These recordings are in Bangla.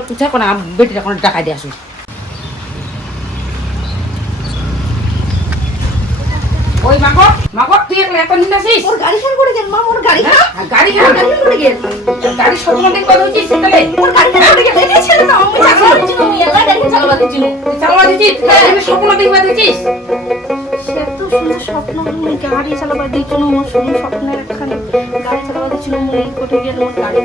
তুই থাকো না বেটিটা কোনো টাকা দিয়ে আসো ওই মাগো মাগো তুই একলা এত নিন আসিস ওর গাড়ি ফেল করে গেল মা ওর গাড়ি হ্যাঁ? গাড়ি গাড়ি করে গেল গাড়ি ওর করে গেল আমি চালাবা চালাবা দিছিল চালাবা দিছিস স্বপ্ন দেখবা দিছিস স্বপ্ন গাড়ি চালাবা দিছিল মোর শুধু স্বপ্নের একখানে গাড়ি চালাবা দিছিল মুই কোটে গেল গাড়ি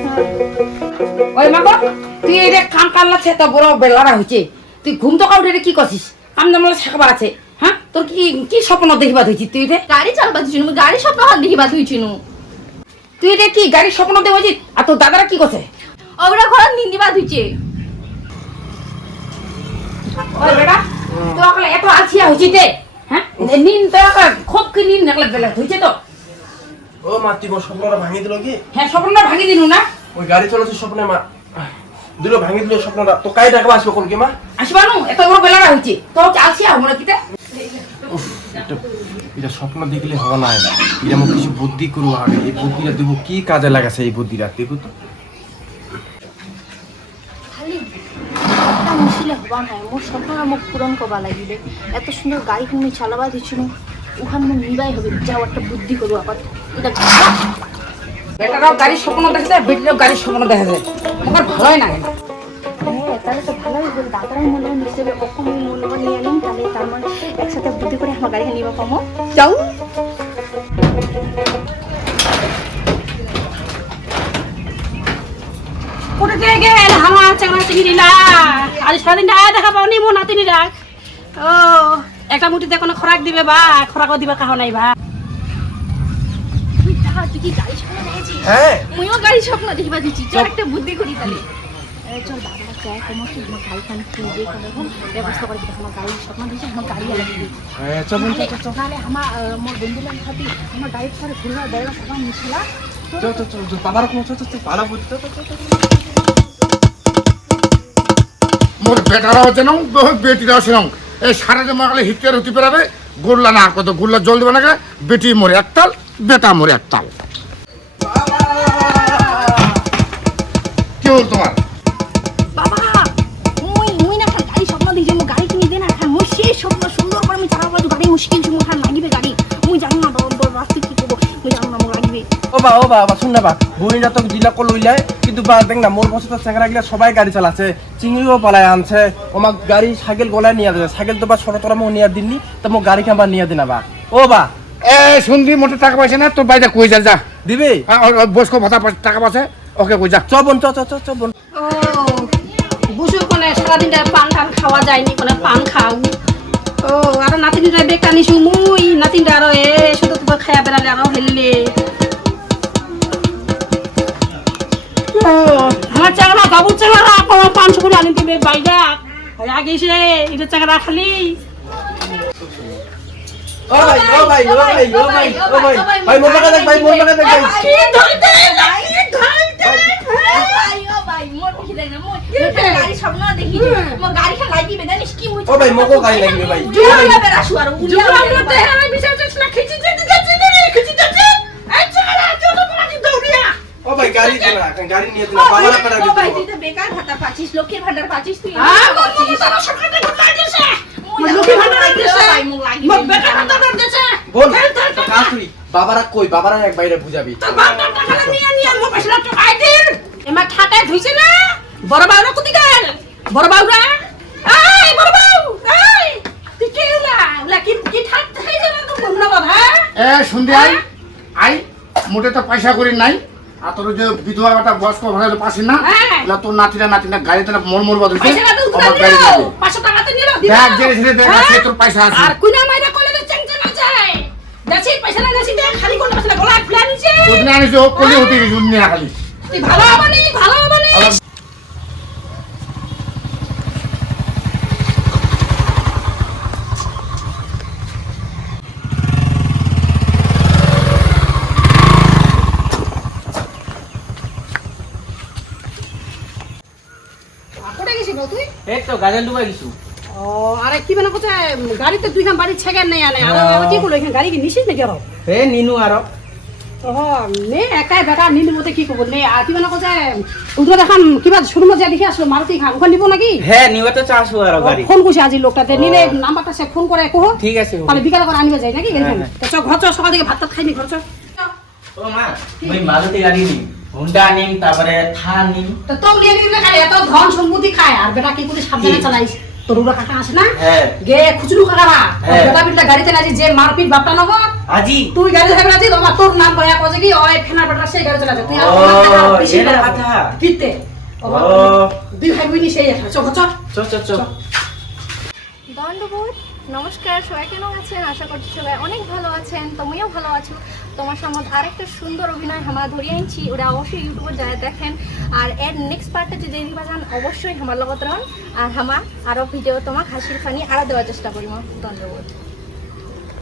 ওই মাগো তুই এই যে কান কানলা ছে তো বড় বেলারা হয়েছে। তুই ঘুম তো কাউটে কি করছিস? কাম দামলা শেখাবার আছে হ্যাঁ? তোর কি কি স্বপ্ন দেখিবা হয়েছিস তুই রে গাড়ি চালাবা দিছিল গাড়ি স্বপ্ন হাত দেখিবা দিছিল তুই রে কি গাড়ির স্বপ্ন দেখছিস আর তোর দাদারা কি করছে? ওরা ঘর নিন্দিবা দিছে ওই বেটা তো আকলে এত আলসিয়া হয়েছিস রে হ্যাঁ? নিন তো খুব কি নিন একলা বেলা হয়েছে তো। ও মা তুই মোর স্বপ্নটা ভাঙি দিল কি? হ্যাঁ স্বপ্নটা ভাঙি দিনু না। ওই গাড়ি চলাচ্ছে স্বপ্নে মা দিল ভাঙি দিল স্বপ্নটা। তো কাই ডাকবা আসবে কোন কি মা আসবানু এত বড় বেলারা হয়েছে তো কি আলসিয়া হব না কিতে? এটা স্বপ্ন দেখলে হবে না। এটা এটা কিছু বুদ্ধি করব আগে। এই বুদ্ধিটা দেবো কি কাজে লাগাছে এই বুদ্ধিটা দেখো তো খালি একটা মুশিলে হবা নাই মোর স্বপ্ন মোক পূরণ করবা লাগিবে এত সুন্দর গাড়িখন মুই চালাবা দিছিল ওখান মুই নিবাই হবে যাও একটা বুদ্ধি করব আবার। এটা বেটারাও গাড়ির স্বপ্ন দেখে যায় বেটিরাও গাড়ির স্বপ্ন দেখা যায়। আমার ভালোই না। হ্যাঁ তাহলে তো ভালোই হল। দাদারাই মূল্যবান হিসেবে ওকে আমি মূল্যবান নিয়ে নিন তাহলে তার মানে একসাথে বুদ্ধি করে আমার গাড়িখান নিবা পামো যাও। আমার চাকরা চিনিলা আজ সারাদিন আয় দেখা পাওনি মো নাতিনি রাখ ও একটা মুঠিতে কোনো খরাক দিবে বা খরাকও দিবে কাহ নাই বা তুই কি গাড়ি স্বপ্ন দেখেছিস হ্যাঁ মুইও গাড়ি স্বপ্ন দেখিবা দিচ্ছি চল একটা বুদ্ধি করি তাহলে চল দাদা চায় কমো কি কিনবে কোনো ব্যবস্থা করে দিবে আমার গাড়ি স্বপ্ন দিয়েছে আমার গাড়ি আলা দিবে হ্যাঁ চল তাহলে আমার আহ, মোর বন্ধুলাম খাতি আমার গাড়ি পরে ঘুরবা বেড়া সবাই মিশলা চল চল চল চল বাবার কোনো চল চল পালা চল চল মোর বেটারা হচ্ছে না বেটিরা আছে না এই সারা জমা গেলে হিটের হতে পেরাবে, গোল্লা না কত গোল্লা জল দেবে না বেটি মরে একতাল বেটা মরে একতাল কি হল তোমার? মুশকিল খান লাগিবে গাড়ি। মুই জানি না ও বা ও বা শুন না বা বুড়িটা তো জিলা কল লইলাই কিন্তু বা দেখ না মোর বছর গিলা সবাই গাড়ি চালাচ্ছে চিংড়িও পালায় আনছে। ওমাক গাড়ি সাইকেল গলায় নিয়ে দেবে সাইকেল তো বা ছোট তোরা মো নিয়ে দিননি তো মো গাড়ি নিয়ে দিনা বা। ও বা এ শুনবি মোটে টাকা পাইছে না? তোর বাইরে কই যা যা। দিবি? বসকো ভাতা টাকা পাচ্ছে ওকে কই যা। চ বোন চ চ চ চ বোন। ও বুঝু কোনে সারাদিন পান টান খাওয়া যায়নি কোনে পান খাও ও আর নাতিনিটা বেকার নিছু মুই নাতিনটা এটা চাকরা খালি ও ভাই ও ভাই ও ভাই ও ভাই ও ভাই ভাই মোর টাকা দেখ ভাই মোর টাকা দেখ ভাই ভাই ও ভাই মোর কি দেখ না মুই গাড়ি স্বপ্ন দেখিছি মোর গাড়ি খান লাগিবে জানিস কি ও ভাই মোকো গাড়ি লাগবে ভাই জুড়া বেড়া শুয়ার মতে আমি বিচার করছি না খিচি যেতে যাচ্ছি না রে খিচি যাচ্ছি এই চাকরা চলো তোমার দৌড়িয়া ও ভাই গাড়ি দিনা গাড়ি নিয়ে দিনা বাবার দিতে তুই তো বেকার ভাতা পাচ্ছিস লক্ষ্মীর ভান্ডার পাচ্ছিস তুই। লক্ষ্মীর ভান্ডার দিছে। দিছে বল কাজ তুই কই? বাবারা এক বাইরে বুঝাবি। তোর বাপটা টাকা নিয়ে নিয়ে মো পয়সা চুকাই দিন। এমা ঠাটায় ধুইছে না? বড় বাউরা কোথি গেল বড় বাউরা এই বড় বাউ এই তুই কে উলা? উলা কি কি ঠাট খাইছে না তো না হ্যাঁ? এ শুনবি আই আই মোটে তো পয়সা করি নাই। আর তোর যে বিধবা একটা বয়স্ক ভাড়া পাচ্ছি না হ্যাঁ। এলা তোর নাতিরা নাতিনা গাড়িতে মর মর বাদ পয়সা না তো আমার গাড়ি যাবে 500 টাকা তো নিলো দেখ যে ছেলে দেখ সে তোর পয়সা আছে। আর কুইনা মাইরা কলে তো চেং চেং আছে দেখছি পয়সা না দেখছি দেখ খালি কোন পয়সা গলা ফুলা নিছে তোদিন আনিস ও কলি হতে গেছি নিয়ে খালি। তুই ভালো হবে ভালো হবে নি গেছিস তুই? এই তো গাজল ডুবাই গেছু। ও আরে কি মানে কোথায় গাড়িতে দুইখান বাড়ি ছেগের নেই আনে। আর হ্যাঁ। কি করল এখানে? গাড়ি কি নিছিস নাকি আরও? এ নিনু আর। নে একাই বেটা নিনিব কি ক'ব? নে নকওঁ যে কিবা দেখি আছো মাৰুতি খান। ওখান নিব নেকি? হ্যাঁ নিবে তো চাষো আর গাড়ি। ফোন কৰিছে আজি লোক তাতে নিলে নাম্বাৰটা চেক ফোন কৰে একো ঠিক আছে তাহলে বিকালে করে আনিবে যায় নাকি গাড়িখান তো চ ঘর সকাল থেকে ভাত টাত খাইনি ঘর চ ও মা মারুতি গাড়ি নিম হুন্ডা নিম তারপরে থার নিম তো তোক নিয়ে নিলে খালি এত ধন সম্পত্তি খায় আর বেটা কি করে সাবধানে চালাইস? তোর উড়া কাকা আছে না? হ্যাঁ। গে খুচরু কাকারা হ্যাঁ। বেটা বিটলা গাড়ি চালাইছি যে মারপিট বাপটা নগর আজি। তুই গাড়ি থাকবে আজি তোমার তোর নাম কয়া কছে কি ওই ফেনার বেটা সেই গাড়ি চালাছে তুই আর কথা। ও। দুই ভাই বোনই সেই চো চো চ চ চ দণ্ডবোধ নমস্কার, সবাই কেন আছেন? আশা করছি সবাই অনেক ভালো আছেন, তুমিও ভালো আছো? তোমার সামনে আরেকটা সুন্দর অভিনয় হামা ধরিয়ে আনছি ওরা অবশ্যই ইউটিউবে যায় দেখেন। আর এর নেক্সট পার্টটা যদি দেখবা যান অবশ্যই হামার লগত রান, আর হামা আরও ভিডিও তোমাক হাসির ফানি আরও দেওয়ার চেষ্টা করিম। দণ্ডবোধ